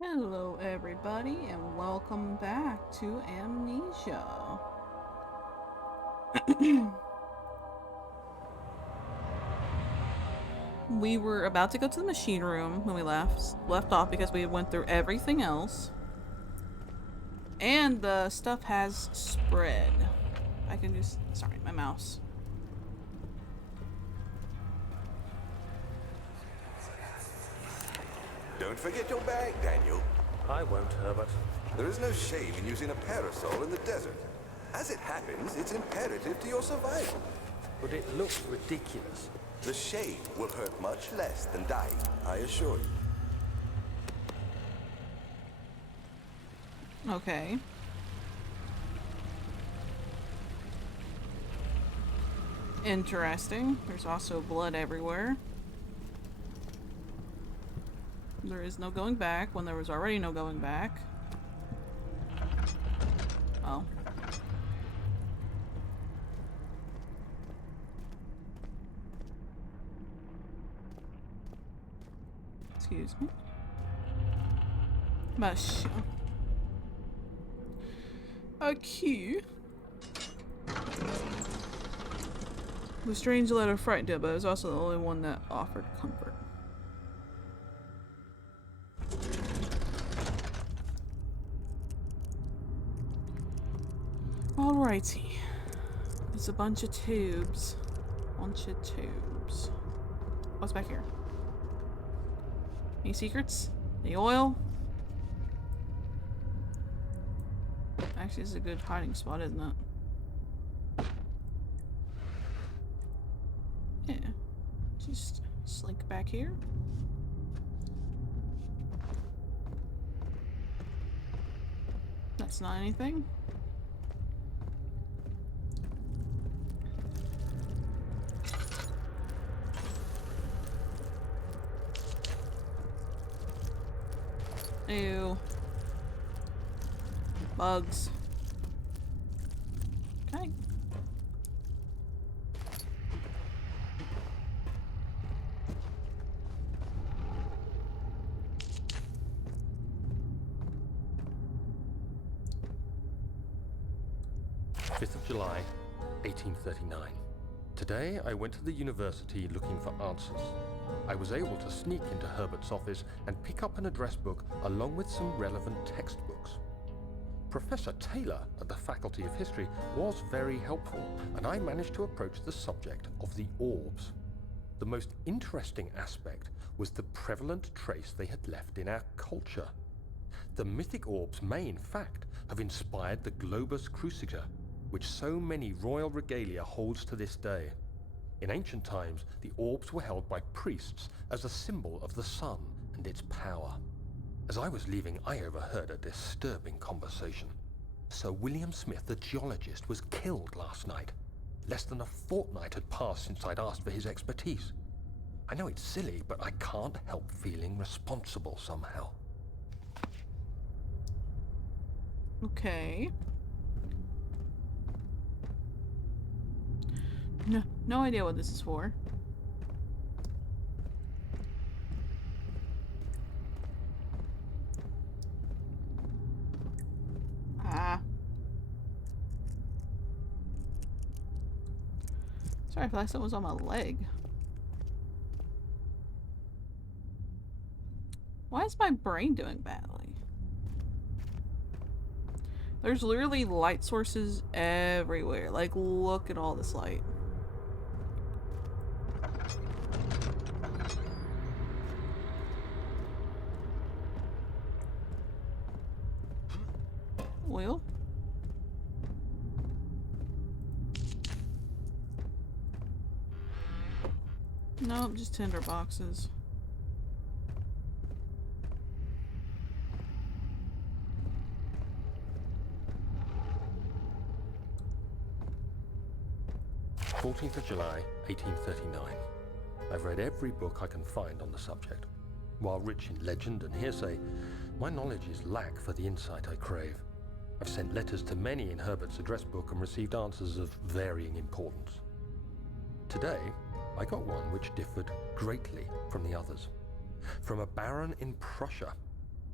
Hello, everybody, and welcome back to Amnesia. We were about to go to the machine room when we left off because we went through everything else, and the stuff has spread. I can just sorry, my mouse. Don't forget your bag, Daniel. I won't, Herbert. There is no shame in using a parasol in the desert. As it happens, it's imperative to your survival. But it looks ridiculous. The shade will hurt much less than dying, I assure you. Okay. Interesting. There's also blood everywhere. There is no going back when there was already no going back. Oh. Excuse me. Mush. A key. The strange letter frightened him, but it was also the only one that offered comfort. Alrighty. It's a bunch of tubes. What's back here? Any secrets? Any oil? Actually, this is a good hiding spot, isn't it? Yeah. Just slink back here. That's not anything. Ew. Bugs. Okay. July 1839. Today, I went to the university looking for answers. I was able to sneak into Herbert's office and pick up an address book along with some relevant textbooks. Professor Taylor at the Faculty of History was very helpful, and I managed to approach the subject of the orbs. The most interesting aspect was the prevalent trace they had left in our culture. The mythic orbs may, in fact, have inspired the globus cruciger, which so many royal regalia holds to this day. In ancient times, the orbs were held by priests as a symbol of the sun and its power. As I was leaving, I overheard a disturbing conversation. Sir William Smith, the geologist, was killed last night. Less than a fortnight had passed since I'd asked for his expertise. I know it's silly, but I can't help feeling responsible somehow. Okay. No idea what this is for. Ah. Sorry, I feel like someone was on my leg. Why is my brain doing badly? There's literally light sources everywhere. Like, look at all this light. Oil? Nope, just tinder boxes. July 1839. I've read every book I can find on the subject. While rich in legend and hearsay, my knowledge is lack for the insight I crave. I've sent letters to many in Herbert's address book and received answers of varying importance. Today, I got one which differed greatly from the others. From a baron in Prussia.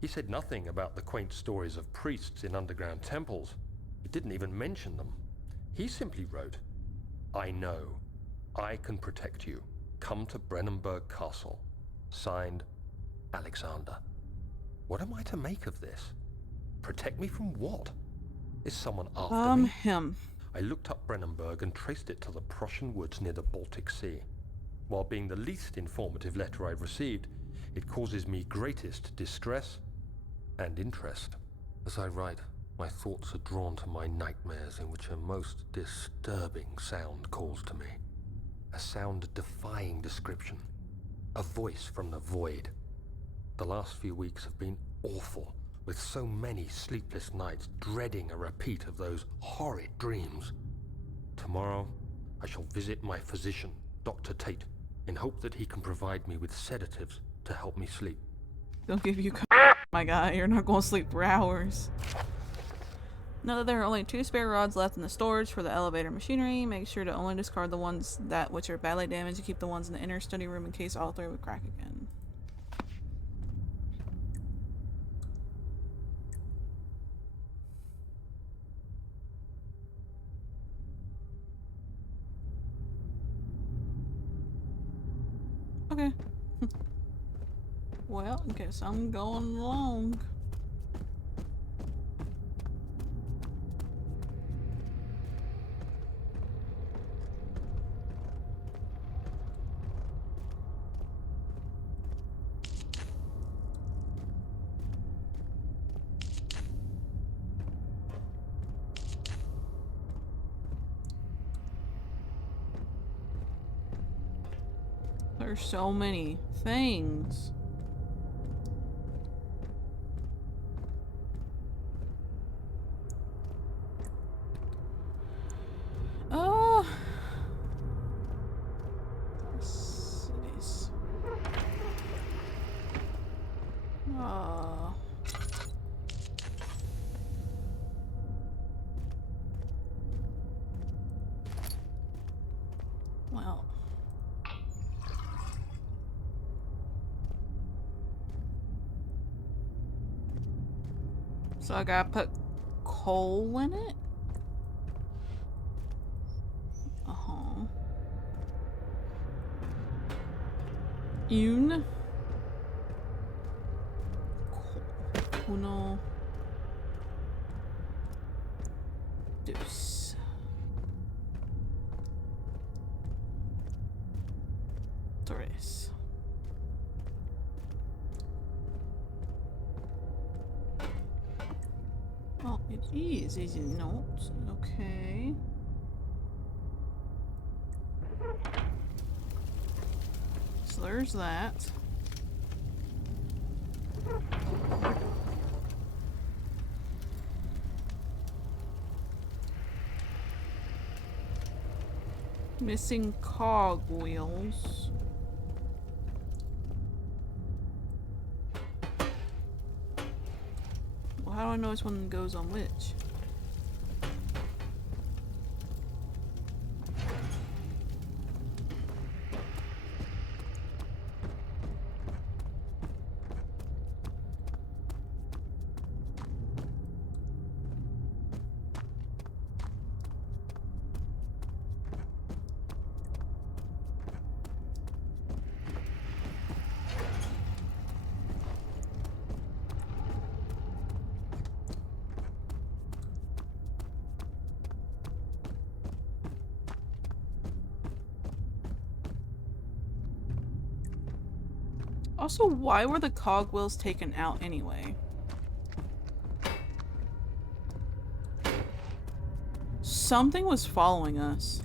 He said nothing about the quaint stories of priests in underground temples. He didn't even mention them. He simply wrote, "I know. I can protect you. Come to Brennenburg Castle. Signed, Alexander." What am I to make of this? Protect me from what? Is someone after me? Him. I looked up Brennenburg and traced it to the Prussian woods near the Baltic Sea. While being the least informative letter I've received, it causes me greatest distress and interest. As I write, my thoughts are drawn to my nightmares in which a most disturbing sound calls to me. A sound defying description. A voice from the void. The last few weeks have been awful, with so many sleepless nights dreading a repeat of those horrid dreams. Tomorrow, I shall visit my physician, Dr. Tate, in hope that he can provide me with sedatives to help me sleep. Don't give you my guy. You're not going to sleep for hours. Now that there are only 2 spare rods left in the storage for the elevator machinery, make sure to only discard the ones that which are badly damaged and keep the ones in the inner study room in case all 3 would crack again. Okay. Well, guess I'm going along. There's so many things. Oh, cities. Oh. Well. So I gotta put coal in it? Uh-huh. Un. Uno. Dos. Tres. Oh, it is it not? Okay. So there's that. Missing cogwheels. Well, how do I know which one goes on which? Also, why were the cogwheels taken out anyway? Something was following us.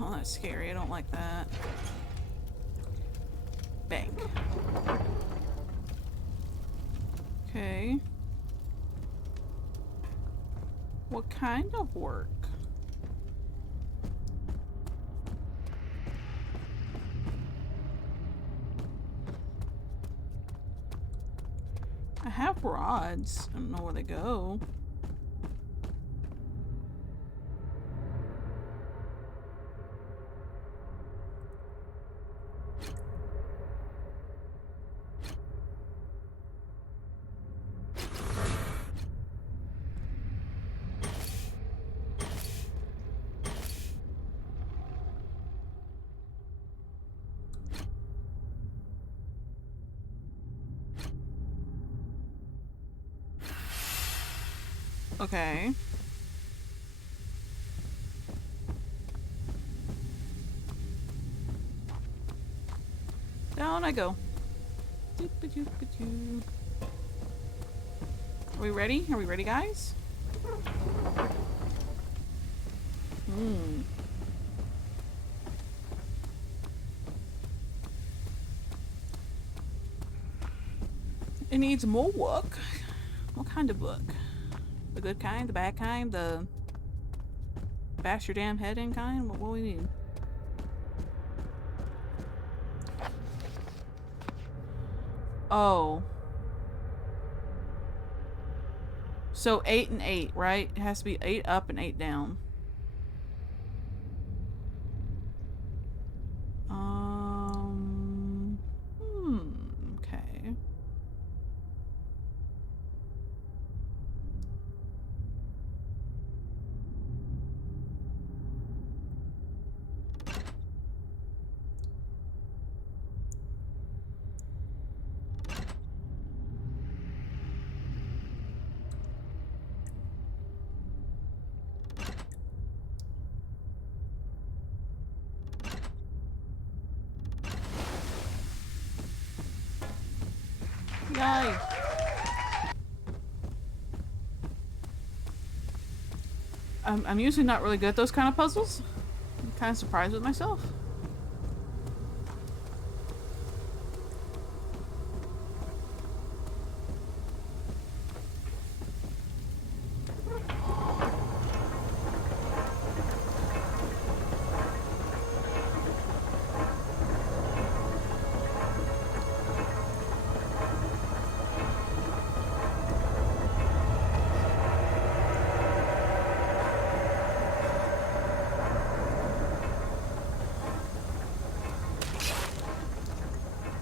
Oh, that's scary. I don't like that. Bang. Okay. What kind of work? I have rods. I don't know where they go. Okay. Down I go. Doop-a-doop-a-doo. Are we ready? Are we ready, guys? Hmm. It needs more work. What kind of book? The good kind? The bad kind? The bash your damn head in kind? What do we need? Oh. So 8 and 8, right? It has to be 8 up and 8 down. Okay. Yay! I'm usually not really good at those kind of puzzles. I'm kind of surprised with myself.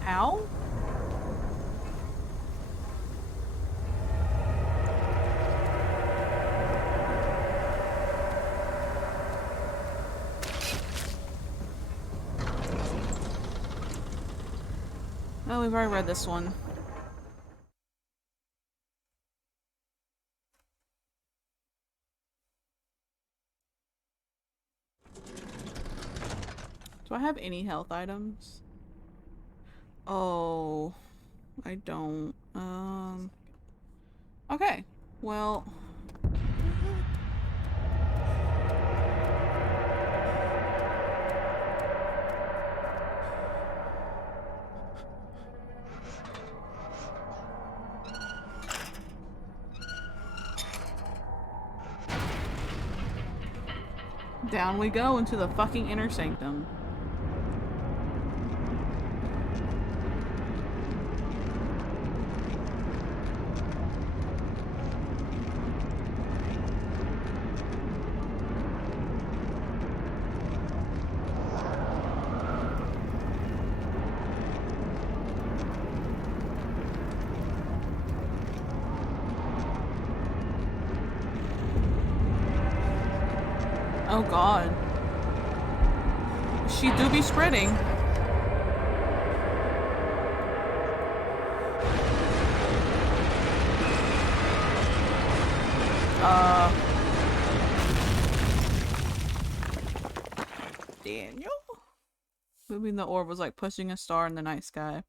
Ow? Oh, we've already read this one. Do I have any health items? Oh, I don't. Okay. Well. Down we go into the fucking inner sanctum. Oh god. She do be spreading. Daniel? Moving the orb was like pushing a star in the night sky.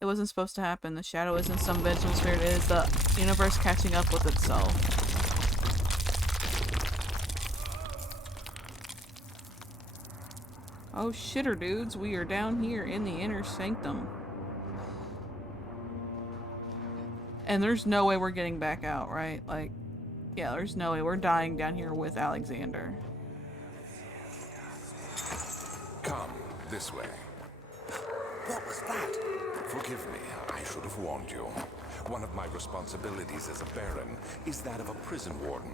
It wasn't supposed to happen. The shadow isn't some vengeful spirit. It is the universe catching up with itself. Oh shitter dudes, we are down here in the inner sanctum. And there's no way we're getting back out, right? Like, yeah, there's no way. We're dying down here with Alexander. Come this way. What was that? Forgive me, I should have warned you. One of my responsibilities as a Baron is that of a prison warden.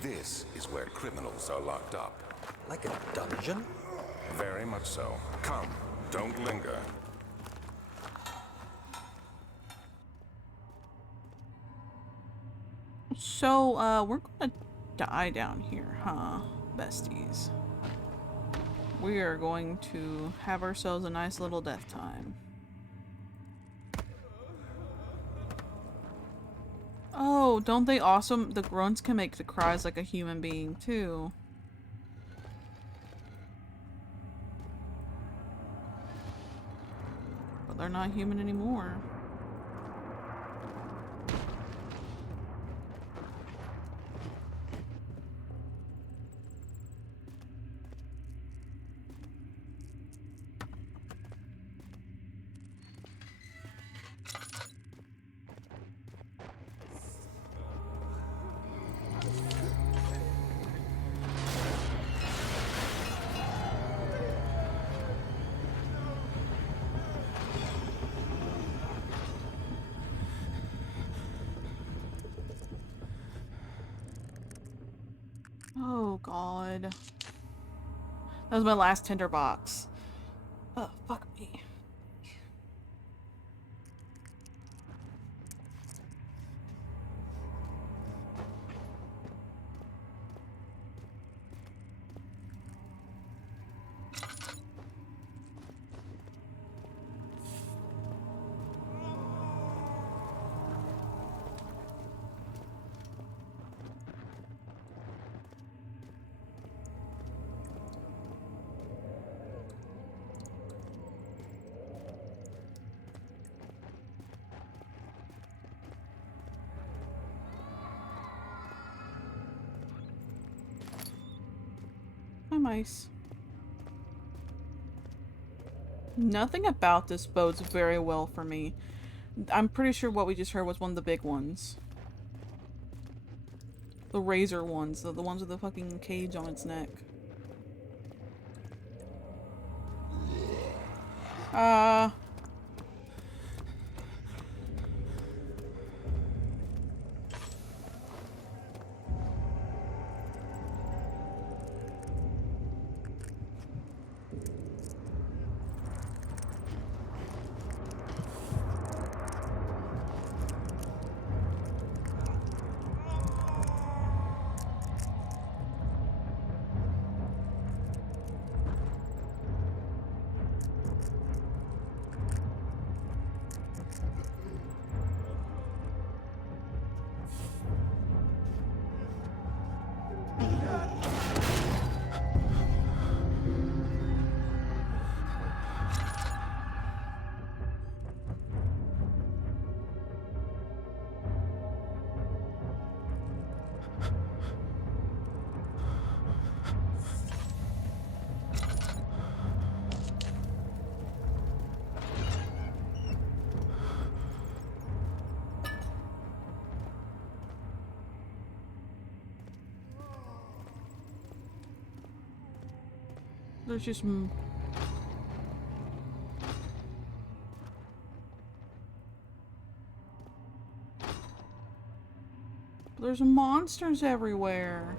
This is where criminals are locked up. Like a dungeon? Very much so. Come, don't linger. So, we're gonna die down here, huh, besties? We are going to have ourselves a nice little death time. Oh, don't they also... The grunts can make the cries like a human being, too. But they're not human anymore. Oh, God. That was my last tinderbox. Oh, fuck me. Hi, mice. Nothing about this bodes very well for me. I'm pretty sure what we just heard was one of the big ones. The razor ones. The ones with the fucking cage on its neck. There's just... There's monsters everywhere.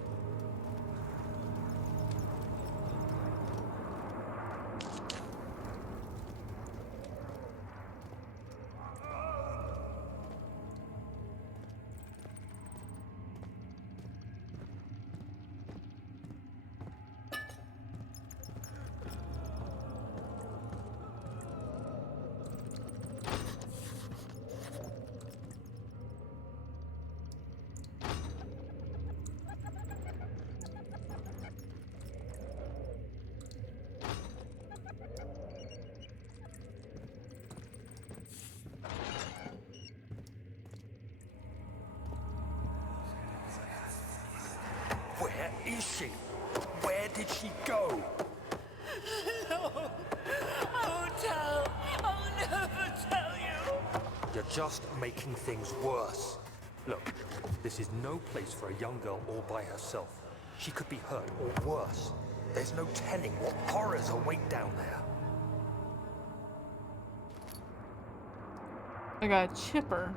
Where is she? Where did she go? No, I won't tell. I'll never tell you. You're just making things worse. Look, this is no place for a young girl all by herself. She could be hurt or worse. There's no telling what horrors await down there. I got a chipper.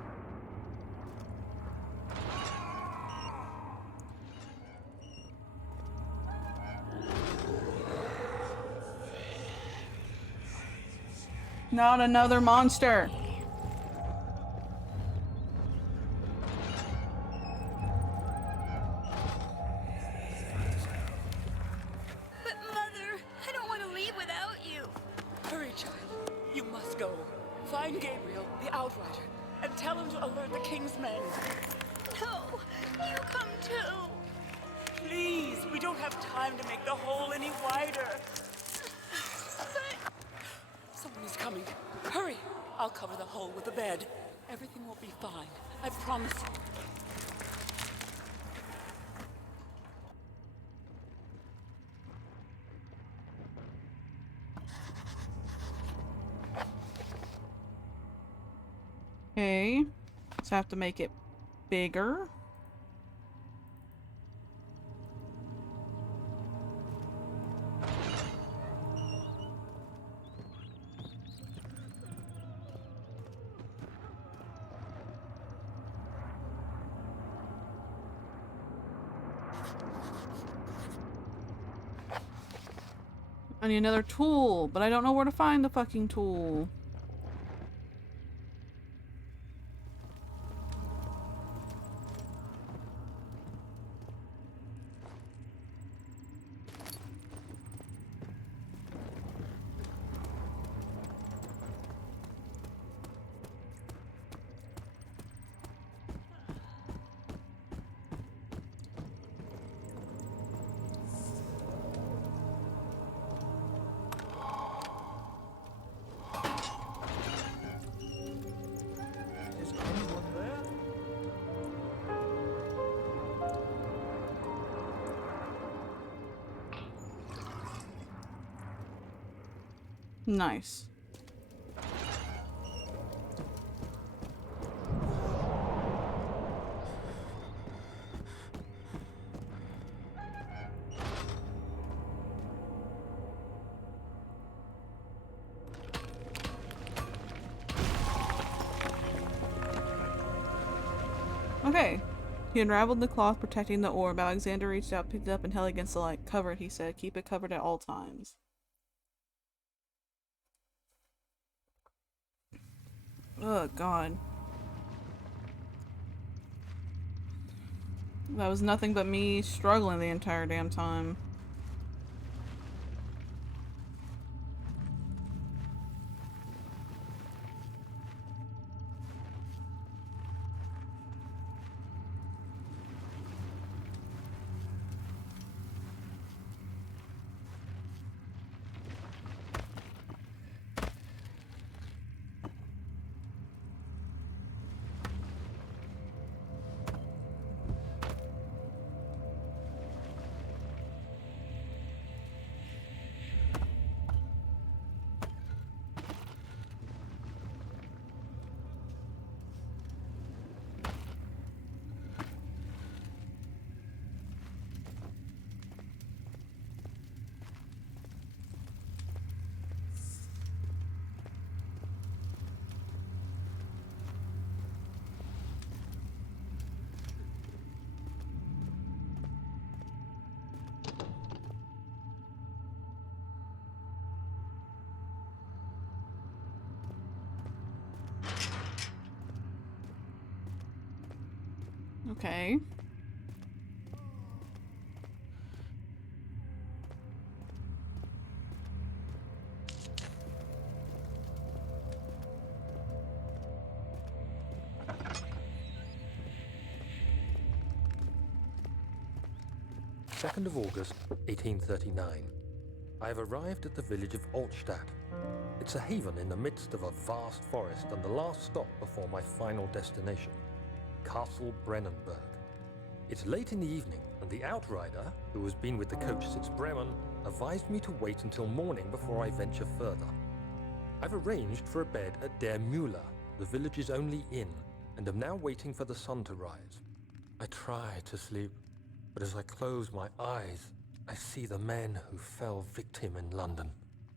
Not another monster. But Mother, I don't want to leave without you. Hurry, child. You must go. Find Gabriel, the Outrider, and tell him to alert the King's men. No, you come too. Please, we don't have time to make the hole any wider. Someone is coming. Hurry! I'll cover the hole with a bed. Everything will be fine. I promise you. Okay. So I have to make it bigger. I need another tool, but I don't know where to find the fucking tool. Is anyone there? Nice. Okay. He unraveled the cloth protecting the orb. Alexander reached out, picked it up, and held it against the light. Cover it, he said. Keep it covered at all times. Oh, God. That was nothing but me struggling the entire damn time. Okay. Second of August, 1839. I have arrived at the village of Altstadt. It's a haven in the midst of a vast forest and the last stop before my final destination, Castle Brennenburg. It's late in the evening, and the outrider, who has been with the coach since Bremen, advised me to wait until morning before I venture further. I've arranged for a bed at Der Müller, the village's only inn, and am now waiting for the sun to rise. I try to sleep, but as I close my eyes, I see the men who fell victim in London.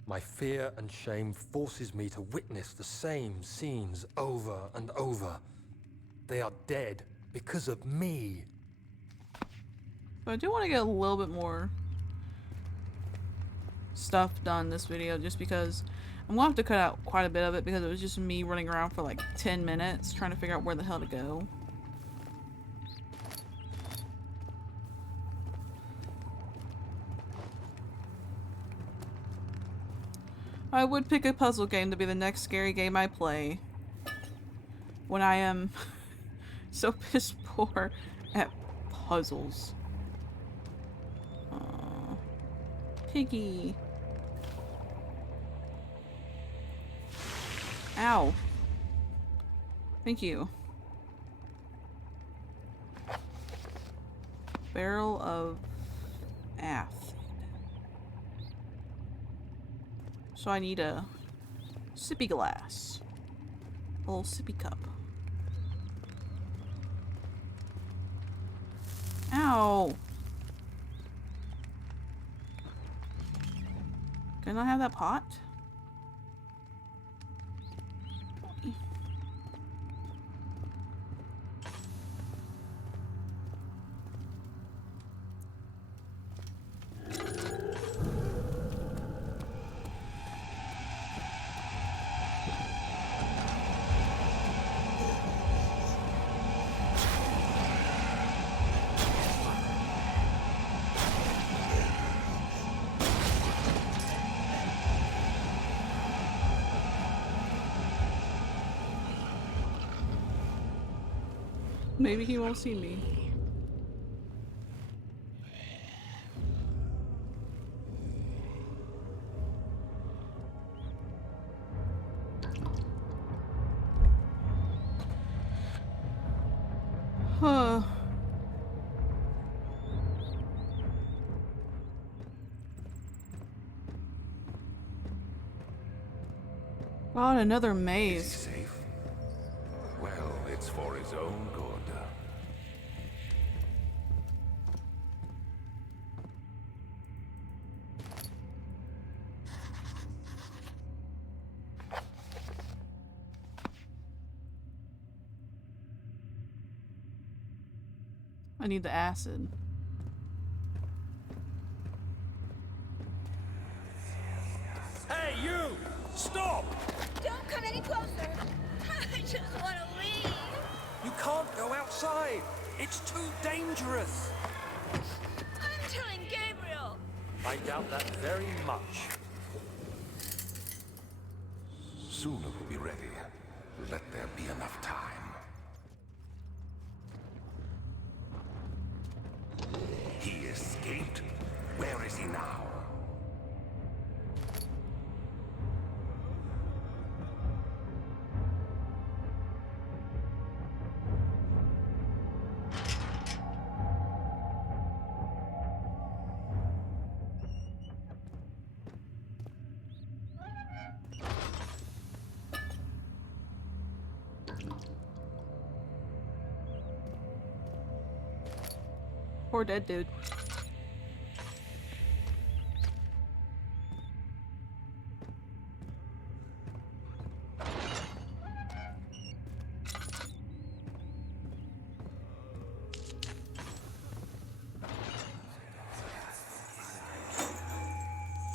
My fear and shame forces me to witness the same scenes over and over. They are dead because of me. So I do want to get a little bit more stuff done this video, just because I'm gonna have to cut out quite a bit of it because it was just me running around for like 10 minutes trying to figure out where the hell to go. I would pick a puzzle game to be the next scary game I play when I am So piss poor at puzzles. Piggy. Ow. Thank you. Barrel of acid. So I need a sippy glass. A little sippy cup. Ow! Can I have that pot? Maybe he won't see me. Huh. Wow, another Is he maze. safe? Well, it's for his own good. I need the acid. Hey, you! Stop! Don't come any closer. I just want to leave. You can't go outside. It's too dangerous. I'm telling Gabriel. I doubt that very much. Soon it will be ready. Let there be enough time. He escaped? Where is he now? Poor dead dude.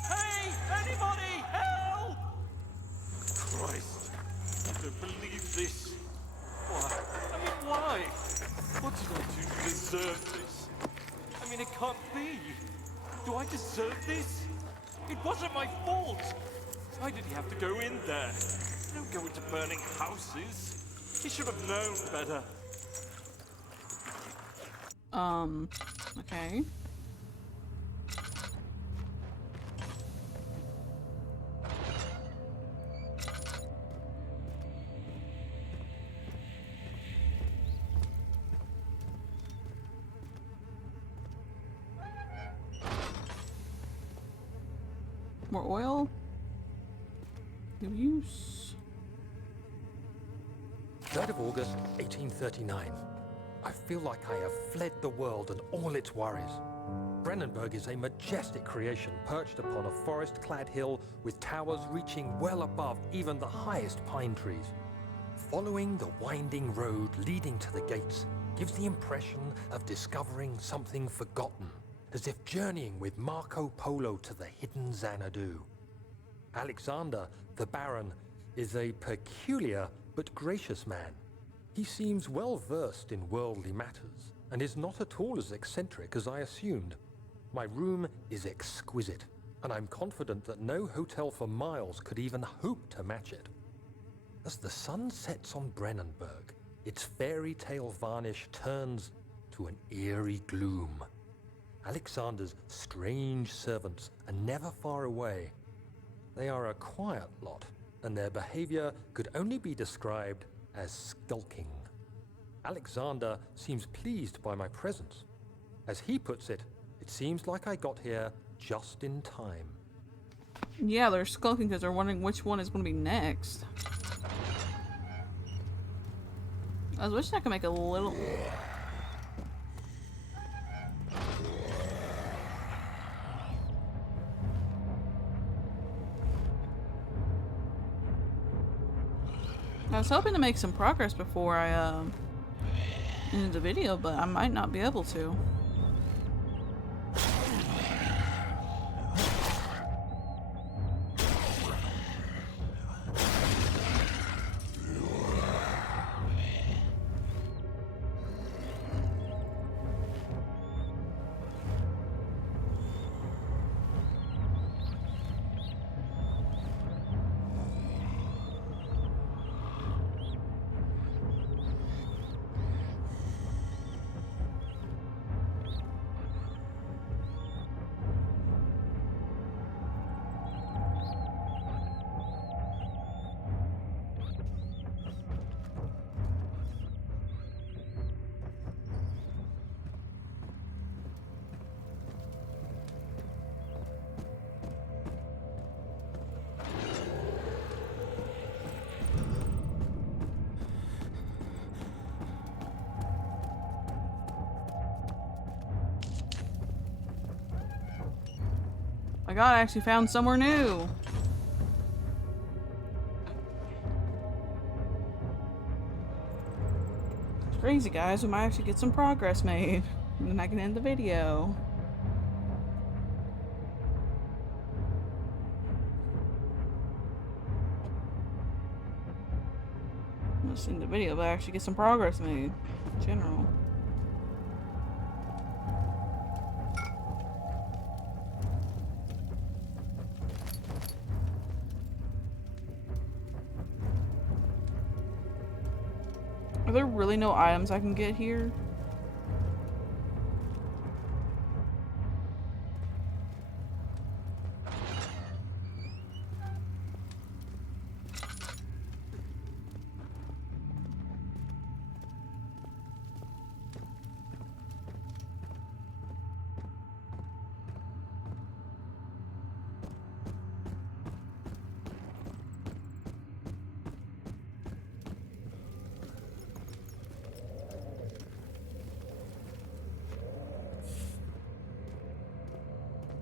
Hey! Anybody! Help! Christ. I don't believe this. Why? I mean, why? What did I do to deserve this? I mean, it can't be. Do I deserve this? It wasn't my fault. Why did he have to go in there? Don't go into burning houses. He should have known better. Okay. More oil? No use. 3rd of August, 1839. I feel like I have fled the world and all its worries. Brennenburg is a majestic creation perched upon a forest-clad hill with towers reaching well above even the highest pine trees. Following the winding road leading to the gates gives the impression of discovering something forgotten, as if journeying with Marco Polo to the hidden Xanadu. Alexander, the Baron, is a peculiar but gracious man. He seems well versed in worldly matters and is not at all as eccentric as I assumed. My room is exquisite, and I'm confident that no hotel for miles could even hope to match it. As the sun sets on Brennenburg, its fairy tale varnish turns to an eerie gloom. Alexander's strange servants are never far away. They are a quiet lot, and their behavior could only be described as skulking. Alexander seems pleased by my presence. As he puts it, it seems like I got here just in time. Yeah, they're skulking because they're wondering which one is going to be next. I was wishing I could make a little... I was hoping to make some progress before I ended the video, but I might not be able to. My god, I actually found somewhere new! It's crazy, guys. We might actually get some progress made. And then I can end the video. Let's end the video, but actually get some progress made. In general. Are there really no items I can get here?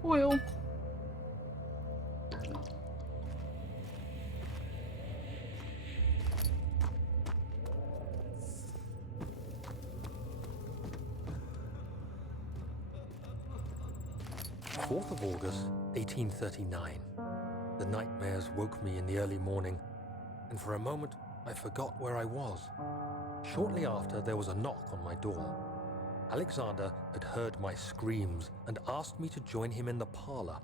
Oil. Fourth of August, 1839. The nightmares woke me in the early morning, and for a moment I forgot where I was. Shortly after, there was a knock on my door. Alexander had heard my screams and asked me to join him in the parlor.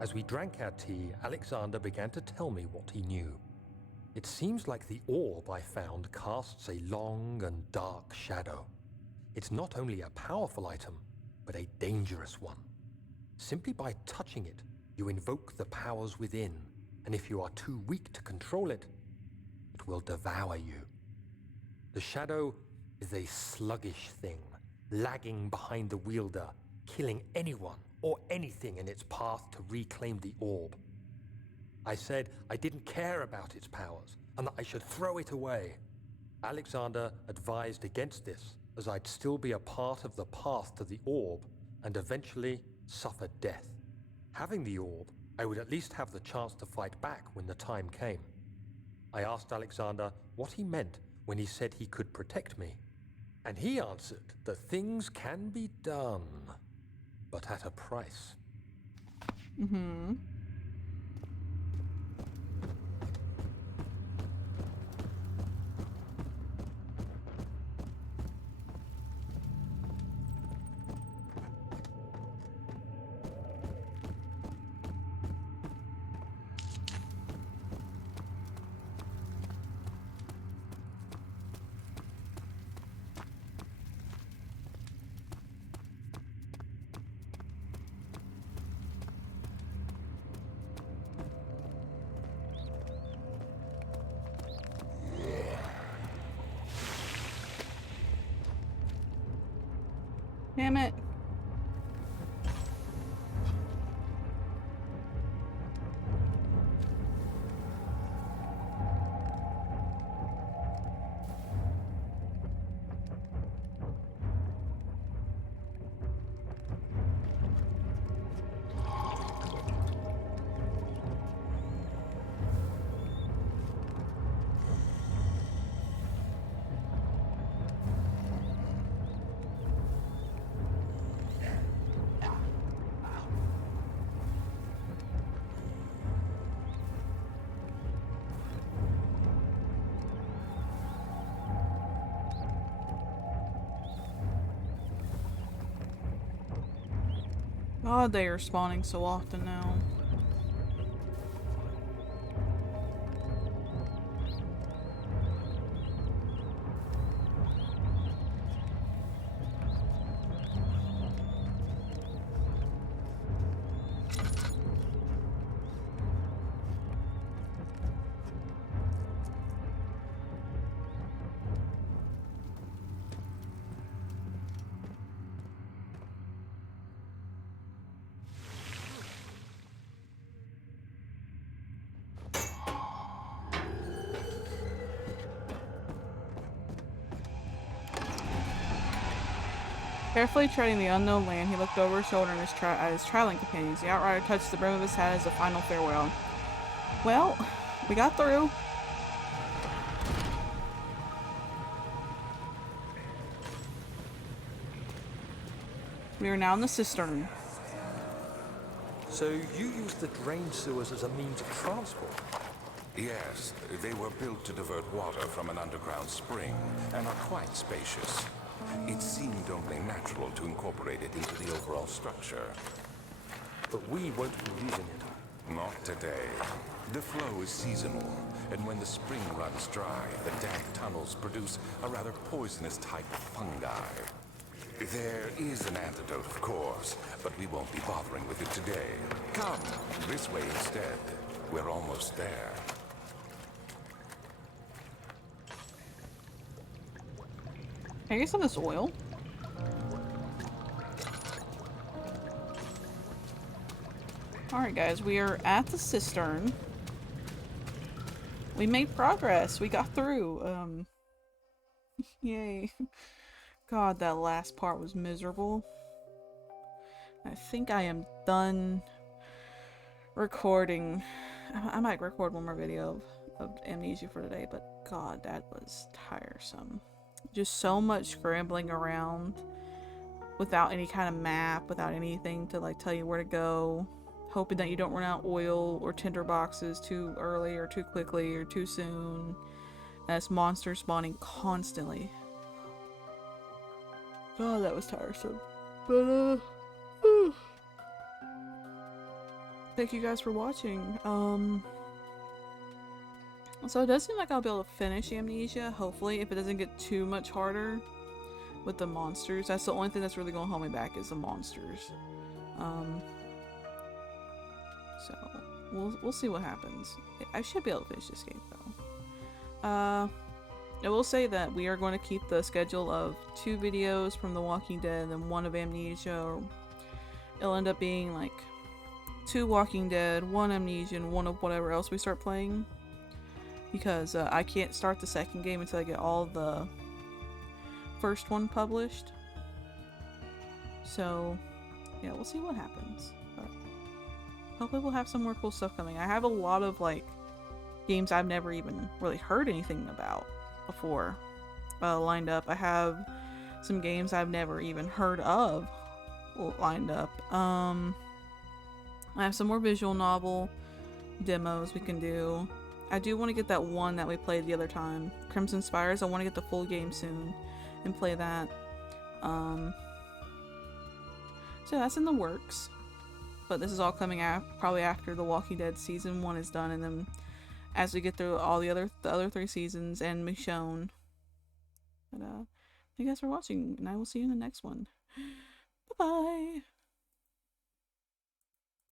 As we drank our tea, Alexander began to tell me what he knew. It seems like the orb I found casts a long and dark shadow. It's not only a powerful item, but a dangerous one. Simply by touching it, you invoke the powers within, and if you are too weak to control it, it will devour you. The shadow is a sluggish thing, lagging behind the wielder, killing anyone or anything in its path to reclaim the orb. I said I didn't care about its powers, and that I should throw it away. Alexander advised against this, as I'd still be a part of the path to the orb, and eventually suffer death. Having the orb, I would at least have the chance to fight back when the time came. I asked Alexander what he meant when he said he could protect me, and he answered that things can be done, but at a price. Mm-hmm. Damn it. God, they are spawning so often now. Carefully treading the unknown land, he looked over his shoulder at his traveling companions. The outrider touched the brim of his hat as a final farewell. Well, we got through. We are now in the cistern. So you used the drain sewers as a means of transport? Yes, they were built to divert water from an underground spring and are quite spacious. It seemed only natural to incorporate it into the overall structure. But we won't be using it. Not today. The flow is seasonal, and when the spring runs dry, the damp tunnels produce a rather poisonous type of fungi. There is an antidote, of course, but we won't be bothering with it today. Come, this way instead. We're almost there. Can I get some of this oil? Alright guys, we are at the cistern. We made progress. We got through. Yay. God, that last part was miserable. I think I am done recording. I might record one more video of Amnesia for today, but God, that was tiresome. Just so much scrambling around without any kind of map, without anything to like tell you where to go, hoping that you don't run out oil or tinder boxes too early or too quickly or too soon. And it's monsters spawning constantly. God, that was tiresome. But thank you guys for watching. So it does seem like I'll be able to finish Amnesia, hopefully, if it doesn't get too much harder with the monsters. That's the only thing that's really going to hold me back is the monsters. So we'll see what happens. I should be able to finish this game though. I will say that we are going to keep the schedule of 2 videos from The Walking Dead and then 1 of Amnesia, or it'll end up being like 2 Walking Dead, 1 Amnesia, and 1 of whatever else we start playing. Because I can't start the second game until I get all the first one published. So, yeah, we'll see what happens. But hopefully we'll have some more cool stuff coming. I have a lot of, like, games I've never even really heard anything about before lined up. I have some games I've never even heard of lined up. I have some more visual novel demos we can do. I do want to get that one that we played the other time, Crimson Spires. I want to get the full game soon and play that. So that's in the works. But this is all coming out probably after The Walking Dead season 1 is done, and then as we get through all the other 3 seasons and Michonne. But thank you guys for watching, and I will see you in the next one. Bye bye.